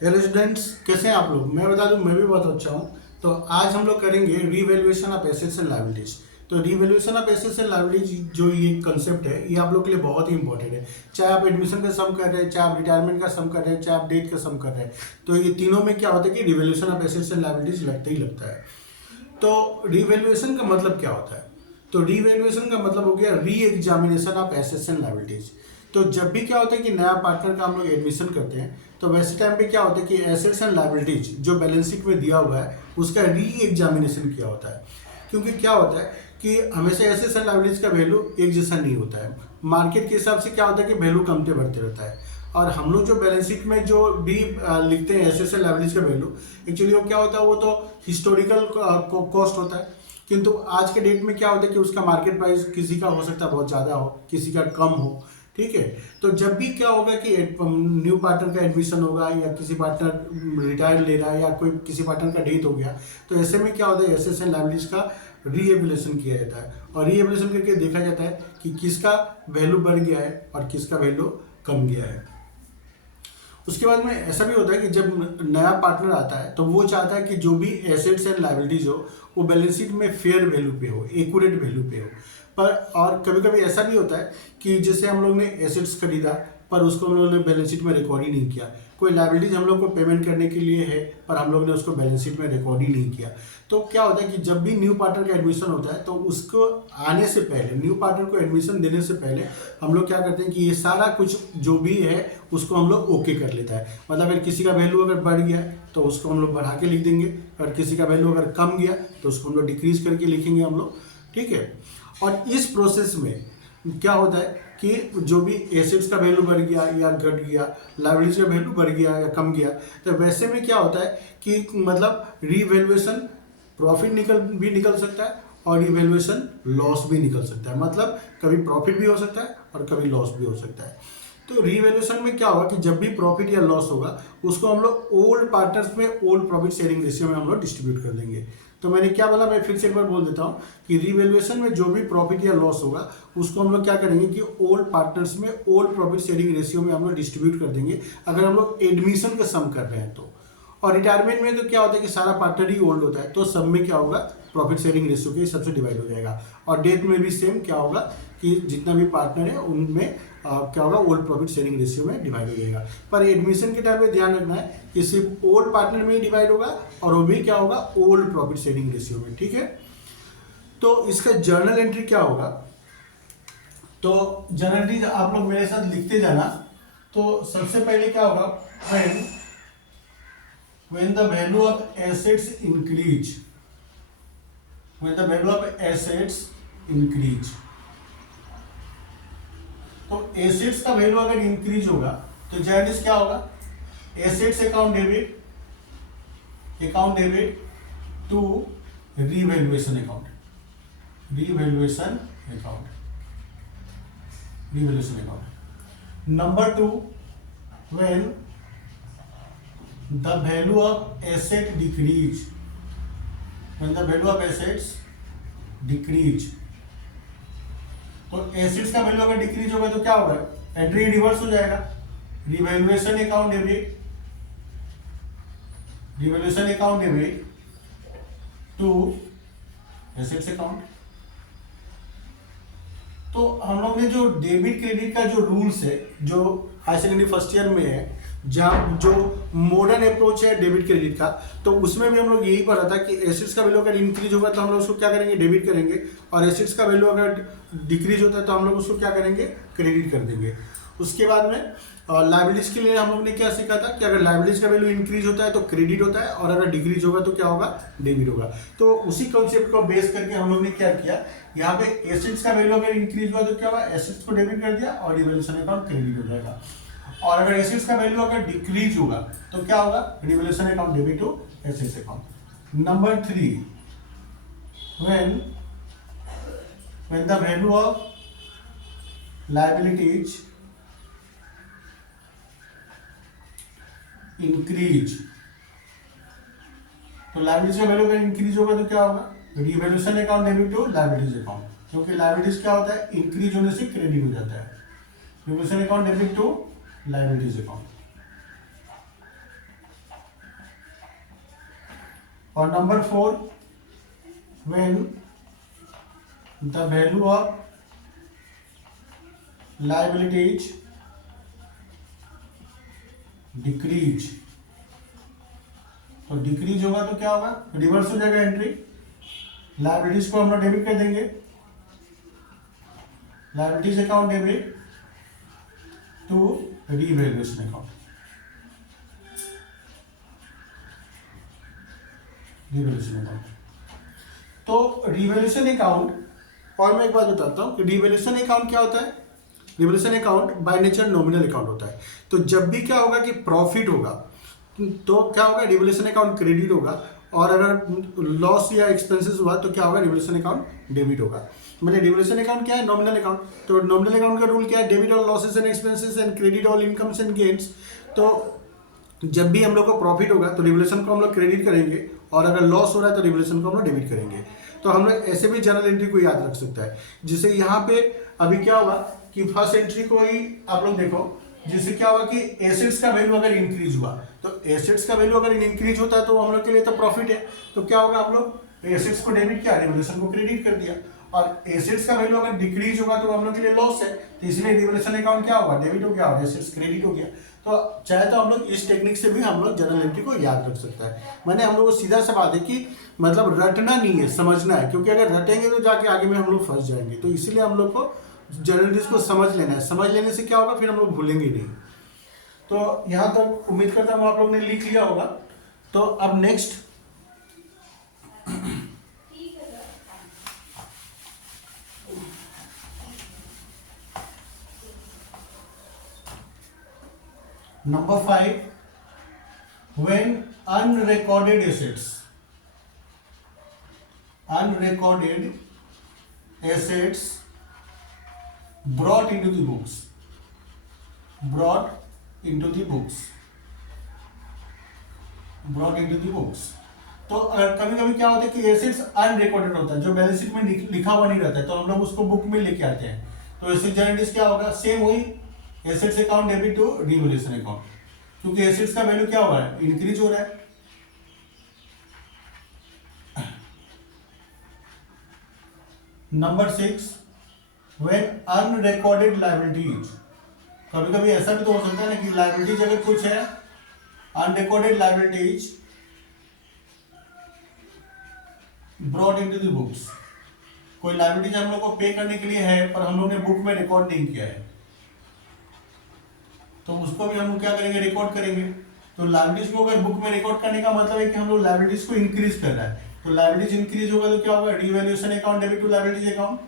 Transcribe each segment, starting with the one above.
Hello students, कैसे हैं आप लोग। मैं बता दूं, मैं भी बहुत अच्छा हूं। तो आज हम लोग करेंगे revaluation of assets and liabilities. तो revaluation of assets and liabilities जो ये कंसेप्ट है, ये आप लोग के लिए बहुत ही इंपॉर्टेंट है। चाहे आप एडमिशन का सम कर रहे हैं, चाहे आप रिटायरमेंट का सम कर रहे हैं, चाहे आप डेट का सम कर रहे हैं, तो ये तीनों में क्या होता है कि revaluation of assets and liabilities लगता ही लगता है। तो रीवैल्यूएशन का मतलब क्या होता है? तो रीवैल्यूएशन का मतलब हो गया re examination of assets and liabilities. तो जब भी क्या होता है कि नया पार्टनर का हम लोग एडमिशन करते हैं, तो वैसे टाइम पे क्या होता है कि एसेट्स एंड लायबिलिटीज जो बैलेंस शीट में दिया हुआ है उसका री एग्जामिनेशन किया होता है। क्योंकि क्या होता है कि हमेशा एसेट्स एंड लायबिलिटीज का वैल्यू एक जैसा नहीं होता है। मार्केट के हिसाब से क्या होता है कि वैल्यू कमते बढ़ते रहता है। और हम लोग जो बैलेंस शीट में जो भी लिखते हैं एसेट्स एंड लायबिलिटीज का वैल्यू, एक्चुअली वो क्या होता है, वो तो हिस्टोरिकल कॉस्ट होता है। किंतु आज के डेट में क्या होता है कि उसका मार्केट प्राइस किसी का हो सकता है बहुत ज़्यादा हो, किसी का कम हो। ठीक है। तो जब भी क्या होगा कि न्यू पार्टनर का एडमिशन होगा या किसी पार्टनर रिटायर ले रहा है या कोई किसी पार्टनर का डेथ हो गया, तो ऐसे में क्या होता है एसेट्स एंड लायबिलिटीज का रीएवल्यूशन किया जाता है। और रीएवल्यूशन करके देखा जाता है कि किसका वैल्यू बढ़ गया है और किसका वैल्यू कम गया है। उसके बाद में ऐसा भी होता है कि जब नया पार्टनर आता है तो वो चाहता है कि जो भी एसेट्स एंड लायबिलिटीज हो वो बैलेंस शीट में फेयर वैल्यू पे हो, एक्यूरेट वैल्यू पे हो। पर और कभी कभी ऐसा भी होता है कि जैसे हम लोग ने एसेट्स खरीदा पर उसको हम लोगों ने बैलेंस शीट में रिकॉर्ड ही नहीं किया। कोई लायबिलिटीज हम लोग को पेमेंट करने के लिए है पर हम लोग ने उसको बैलेंस शीट में रिकॉर्ड ही नहीं किया। तो क्या होता है कि जब भी न्यू पार्टनर का एडमिशन होता है तो उसको आने से पहले, न्यू पार्टनर को एडमिशन देने से पहले हम लोग क्या करते हैं कि ये सारा कुछ जो भी है उसको हम लोग ओके कर लेता है। मतलब अगर किसी का वैल्यू अगर बढ़ गया तो उसको हम लोग बढ़ा के लिख देंगे, अगर किसी का वैल्यू अगर कम गया तो उसको हम लोग डिक्रीज करके लिखेंगे हम लोग। ठीक है। और इस प्रोसेस में क्या होता है कि जो भी एसेट्स का वैल्यू बढ़ गया या घट गया, लायबिलिटीज का वैल्यू बढ़ गया या कम गया, तो वैसे में क्या होता है कि मतलब रीवैल्यूएशन प्रॉफिट निकल सकता है और रीवैल्यूएशन लॉस भी निकल सकता है। मतलब कभी प्रॉफिट भी हो सकता है और कभी लॉस भी हो सकता है। तो रीवैल्यूएशन में क्या होगा कि जब भी प्रॉफिट या लॉस होगा उसको हम लोग ओल्ड पार्टनर्स में ओल्ड प्रॉफिट शेयरिंग रेशियो में हम लोग डिस्ट्रीब्यूट कर देंगे। तो मैंने क्या बोला, मैं फिर से एक बार बोल देता हूँ कि रीवैल्यूएशन में जो भी प्रॉफिट या लॉस होगा उसको हम लोग क्या करेंगे कि ओल्ड पार्टनर्स में ओल्ड प्रॉफिट शेयरिंग रेशियो में हम लोग डिस्ट्रीब्यूट कर देंगे, अगर हम लोग एडमिशन का सम कर रहे हैं तो। और रिटायरमेंट में तो क्या होता है कि सारा पार्टनर ही ओल्ड होता है, तो सब में क्या होगा, प्रॉफिट शेयरिंग रेशियो के हिसाब से डिवाइड हो जाएगा। और डेथ में भी सेम क्या होगा कि जितना भी पार्टनर है उनमें क्या होगा, ओल्ड प्रॉफिट शेयरिंग रेशियो में डिवाइड हो जाएगा। पर एडमिशन के टाइम पे ध्यान रखना है कि सिर्फ ओल्ड पार्टनर में ही डिवाइड होगा और वो भी क्या होगा, ओल्ड प्रॉफिट शेयरिंग रेशियो में। ठीक है। तो इसका जर्नल एंट्री क्या होगा, तो जर्नल एंट्री आप लोग मेरे साथ लिखते जाना। तो सबसे पहले क्या होगा, when the value of assets increase, when the value of assets increase, तो एसेट्स का वैल्यू अगर इंक्रीज होगा तो जर्नलिस्ट क्या होगा, assets account debit to revaluation account, revaluation account. Number 2, when the value of asset decrease, when the value of assets decrease, तो assets का value अगर डिक्रीज होगा तो क्या होगा, एंट्री रिवर्स हो जाएगा, revaluation account debit to assets account. तो हम लोग ने जो डेबिट क्रेडिट का जो रूल्स है, जो हाई सेकेंडरी फर्स्ट ईयर में है, जहाँ जो मॉडर्न अप्रोच है डेबिट क्रेडिट का, तो उसमें भी हम लोग यही पढ़ा था कि एसेट्स का वैल्यू अगर इंक्रीज होगा तो हम लोग उसको क्या करेंगे, डेबिट करेंगे, और एसेट्स का वैल्यू अगर डिक्रीज होता है तो हम लोग उसको क्या करेंगे, क्रेडिट कर देंगे। उसके बाद में लायबिलिटीज के लिए हम लोग ने क्या सीखा था कि अगर लायबिलिटीज का वैल्यू इंक्रीज होता है तो क्रेडिट होता है और अगर डिक्रीज होगा तो क्या होगा, डेबिट होगा। तो उसी कॉन्सेप्ट को बेस करके हम लोग ने क्या किया, यहाँ पे एसेट्स का वैल्यू अगर इंक्रीज हुआ तो क्या होगा, एसेट्स को डेबिट कर दिया और रिवैल्यूएशन अकाउंट क्रेडिट हो जाएगा। और अगर एसेट्स का वैल्यू अगर डिक्रीज होगा तो क्या होगा, revaluation account debit to assets account. Number 3, when the value of liabilities increase, तो लायबिलिटीज का वैल्यू अगर इंक्रीज होगा तो क्या होगा, revaluation account debit to liabilities account, क्योंकि लायबिलिटीज क्या होता है, इंक्रीज होने से क्रेडिट हो जाता है। Revaluation account debit to liabilities account. और number 4, when the value of liabilities decrease. तो डिक्रीज होगा तो क्या होगा, रिवर्स हो जाएगा एंट्री, लायबिलिटीज को हम लोग डेबिट कर देंगे, liabilities account debit to revaluation account, revaluation account. तो रिवैल्यूएशन अकाउंट, और मैं एक बात बताता हूँ कि रिवैल्यूएशन अकाउंट क्या होता है। Revaluation account by nature nominal account होता है। तो जब भी क्या होगा कि प्रॉफिट होगा तो क्या होगा, रिवैल्यूएशन अकाउंट क्रेडिट होगा, और अगर लॉस या एक्सपेंसेस हुआ तो क्या होगा, रिवैल्यूएशन अकाउंट डेबिट होगा। मतलब रिवैल्यूएशन अकाउंट क्या है, नॉमिनल अकाउंट। तो नॉमिनल अकाउंट का रूल क्या है, debit all losses and expenses and credit all incomes and gains. तो जब भी हम लोग को प्रॉफिट होगा तो रिवैल्यूएशन को हम लोग क्रेडिट करेंगे, और अगर लॉस हो रहा है तो रिवैल्यूएशन को हम लोग डेबिट करेंगे। तो हम लोग ऐसे भी जर्नल एंट्री को याद रख सकता है। जिससे यहाँ पे अभी क्या होगा कि फर्स्ट एंट्री को ही आप लोग देखो, जिससे क्या होगा कि एसेट्स का वैल्यू अगर इंक्रीज हुआ, तो एसेट्स का वैल्यू अगर इंक्रीज होता है तो हम लोग के लिए तो प्रॉफिट है। तो क्या होगा, आप लोग एसेट्स को डेबिट किया, रिवैल्यूएशन को क्रेडिट कर दिया। और एसेट्स का वैल्यू अगर डिक्रीज होगा तो हम लोग के लिए लॉस है, तो इसलिए रिवैल्यूएशन अकाउंट क्या होगा, डेबिट हो गया, और एसेट्स क्रेडिट हो गया। तो चाहे तो हम लोग इस टेक्निक से भी हम लोग जर्नल एंट्री को याद रख सकता है। मैंने हम लोग को सीधा सा बात है कि मतलब रटना नहीं है, समझना है, क्योंकि अगर रटेंगे तो जाके आगे में हम लोग फंस जाएंगे। तो इसीलिए हम लोग को जर्नल एंट्रीज को समझ लेना है। समझ लेने से क्या होगा, फिर हम लोग भूलेंगे नहीं। तो यहाँ तक उम्मीद करता हूँ आप लोग ने लिख लिया होगा। तो अब next number 5, when unrecorded assets brought into the books, तो कभी कभी क्या होता है कि एसेट्स अनरिकॉर्डेड होता है, जो बैलेंस शीट में लिखा हुआ नहीं रहता है, तो हम लोग उसको बुक में लेके आते हैं। तो एसेट जर्नलिस्ट क्या होगा, सेम वही assets account debit to revaluation account, क्योंकि एसेट्स का वैल्यू क्या हो रहा है, इंक्रीज हो रहा है। Number 6, when unrecorded liabilities. कभी कभी ऐसा भी तो हो सकता है ना कि लायबिलिटीज अगर कुछ है, unrecorded liabilities brought into the books. कोई लायबिलिटीज हम लोग को पे करने के लिए है पर हम लोग ने बुक में रिकॉर्ड नहीं किया है, तो उसको भी हम लोग क्या करेंगे, रिकॉर्ड करेंगे। तो लायबिलिटीज को अगर बुक में रिकॉर्ड करने का मतलब है कि हम लोग लायबिलिटीज को इंक्रीज कर रहा है। तो लायबिलिटीज इंक्रीज होगा तो क्या होगा, revaluation account debit to liabilities account.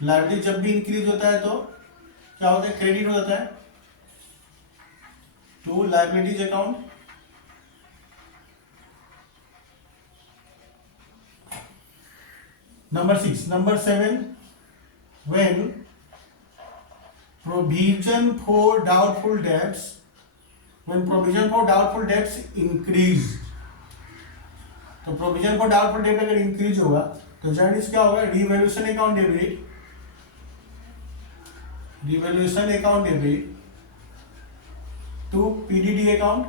Liabilities जब भी इंक्रीज होता है तो क्या होता है, क्रेडिट हो जाता है to liabilities account. Number 7, when provision for doubtful debts increase। तो प्रोविजन फॉर डाउटफुल डेट अगर इंक्रीज होगा तो जर्नलिस्ट क्या होगा, revaluation account debit to PDD account,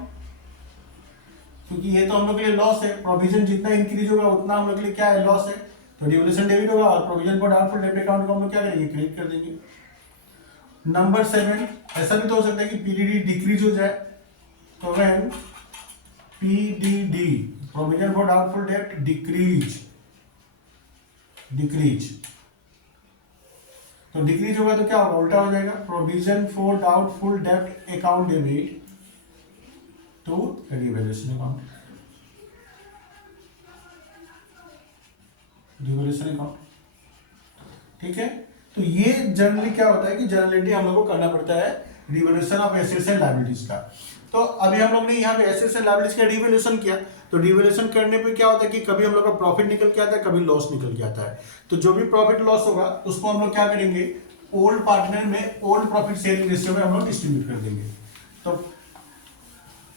क्योंकि ये तो हम लोग के लिए लॉस है। प्रोविजन जितना इंक्रीज होगा उतना हम लोग के लिए क्या है, लॉस है। तो रिवैल्यूएशन डेबिट होगा और provision for doubtful debt account को हम लोग क्या करेंगे, क्रेडिट कर देंगे। नंबर 7, ऐसा भी तो हो सकता है कि पीडीडी डिक्रीज हो जाए, तो when PDD provision for doubtful debt decrease, तो डिक्रीज होगा तो क्या होगा, उल्टा हो जाएगा, provision for doubtful debt account debit to revaluation account, ठीक है। तो ये जनरली क्या होता है कि जर्नल एंट्री हम लोग को करना पड़ता है revaluation of assets and liabilities का। तो अभी हम लोग ने यहाँ पे एसेट्स एंड लायबिलिटीज का रिवैल्यूएशन किया। तो रिवैल्यूएशन करने पे क्या होता है कि कभी हम लोग का प्रॉफिट निकल के आता है, कभी लॉस निकल के आता है। तो जो भी प्रॉफिट लॉस होगा उसको हम लोग क्या करेंगे, ओल्ड पार्टनर में ओल्ड प्रॉफिट शेयरिंग रेशियो में हम लोग डिस्ट्रीब्यूट कर देंगे। तो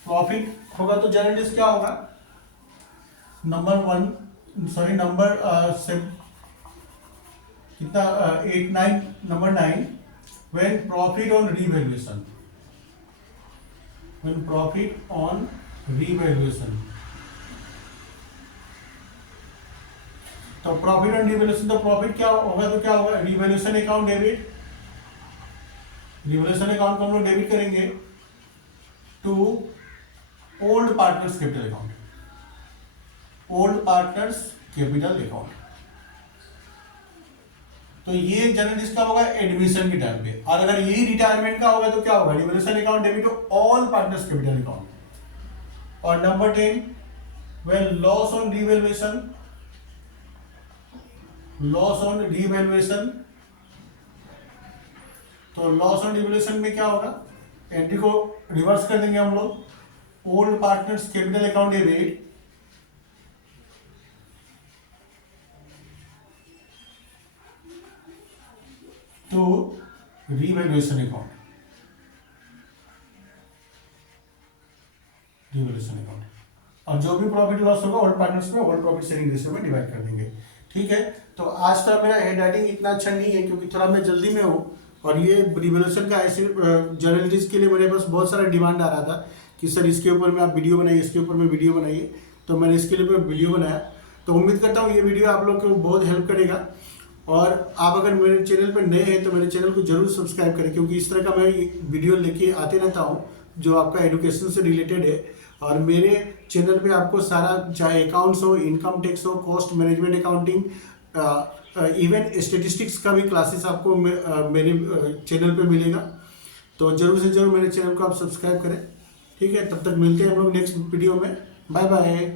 प्रॉफिट होगा तो जर्नलिस्ट क्या होगा, number 9, when profit on revaluation तो प्रॉफिट ऑन रिवैल्यूएशन, तो प्रॉफिट क्या होगा, तो क्या होगा, revaluation account debit, revaluation account को हम लोग डेबिट करेंगे to old partners capital account, old partners capital account. तो ये जनरली इसका होगा एडमिशन के टाइम पे, और अगर यही रिटायरमेंट का होगा तो क्या होगा, revaluation account debit to all partners capital account. और number 10, when loss on revaluation, loss on revaluation, तो लॉस ऑन रिवैल्यूएशन में क्या होगा, एंट्री को रिवर्स कर देंगे हम लोग, old partners capital account debit to revaluation account, revaluation account. और जो भी प्रॉफिट लॉस होगा ओल्ड पार्टनर्स में ओल्ड प्रॉफिट शेयरिंग रेशियो में डिवाइड कर देंगे। ठीक है, तो आज तक मेरा हेड राइटिंग इतना अच्छा नहीं है क्योंकि थोड़ा मैं जल्दी में हूँ, और ये रिवैल्यूएशन का ऐसे जर्नलिस्ट के लिए मेरे पास बहुत सारा डिमांड आ रहा था कि सर इसके ऊपर में आप वीडियो बनाइए, इसके ऊपर में वीडियो बनाइए, तो मैंने इसके लिए वीडियो बनाया। तो उम्मीद करता हूँ ये वीडियो आप लोग को बहुत हेल्प करेगा। और आप अगर मेरे चैनल पर नए हैं तो मेरे चैनल को जरूर सब्सक्राइब करें, क्योंकि इस तरह का मैं वीडियो लेके आते रहता हूँ जो आपका एजुकेशन से रिलेटेड है। और मेरे चैनल पे आपको सारा, चाहे अकाउंट्स हो, इनकम टैक्स हो, cost management accounting, even statistics का भी क्लासेस आपको मेरे चैनल पे मिलेगा। तो जरूर से जरूर मेरे चैनल को आप सब्सक्राइब करें। ठीक है, तब तक मिलते हैं हम लोग नेक्स्ट वीडियो में। Bye bye.